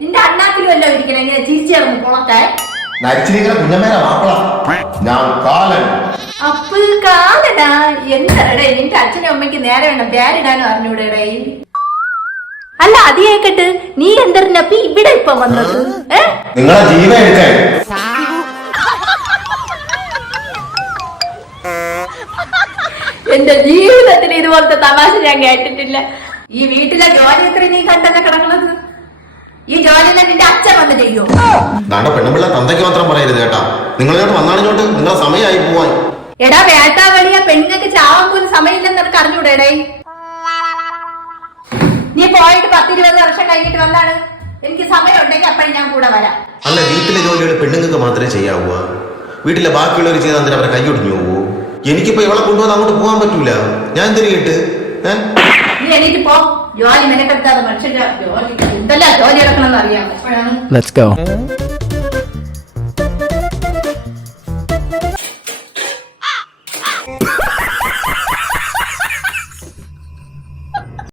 നിന്റെ അണ്ണാക്കിലും വല്ലോ ഇരിക്കണ. ഇങ്ങനെ ചിരിച്ചേർന്ന് പൊളത്തെ നരിച്ചിരിക്കുന്ന കുഞ്ഞമ്മേനെ മാപ്പിള. ഞാൻ കാലൻ. അപ്പ് കാലനാ. എന്താടേ നിന്റെ അച്ഛനും അമ്മയ്ക്ക് നേരെ വേണം. പേരിടാനും അറിഞ്ഞൂടെടേ അല്ല അത് കേക്കട്ട്. നീ എന്തറിഞ്ഞപ്പ ഇവിടെ ഇപ്പൊ വന്നത്? നിങ്ങളെ ജീവൻ എടുക്കാൻ. എന്റെ ജീവിതത്തിൽ ഇതുപോലത്തെ തമാശ ഞാൻ കേട്ടിട്ടില്ല. ഈ വീട്ടിലെ ജോലി എത്ര നീ കണ്ടല്ല കിടക്കണത്? ഈ ജോലിയിലെ നിന്റെ അച്ഛൻ വന്ന് ചെയ്യോ? ദാണ്ട പെണ്ണുപിള്ള തന്തയ്ക്ക് മാത്രം പറയരുത് കേട്ടാ. നിങ്ങൾ ഇങ്ങോട്ട് വന്നാണിങ്ങോട്ട് നിങ്ങളെ സമയമായി പോവാൻ. എടാ വേട്ടാ കളിയാ പെണ്ണുങ്ങൾക്ക് ചാവാൻ പോലും സമയമില്ലെന്ന് നിനക്ക് അറിഞ്ഞൂടേടേ? നീ പോയിട്ട് പത്തിരുപത് വർഷം കഴിഞ്ഞിട്ട് വന്നാണ്. എനിക്ക് സമയം ഉണ്ടെങ്കിൽ അപ്പഴും ഞാൻ കൂടെ വരാം. അല്ല വീട്ടിലെ ജോലികൾ പെണ്ണുങ്ങൾക്ക് മാത്രമേ ചെയ്യാവൂ. വീട്ടിലെ ബാക്കിയുള്ളവർ ചെയ്താൽ അവരെ കൈയൊടിഞ്ഞു പോവോ? എനിക്കിപ്പോ ഇവളെ കൊണ്ടുവന്ന് അങ്ങോട്ട് പോകാൻ പറ്റൂല. ഞാൻ എന്തിനു കേട്ട്? Let's.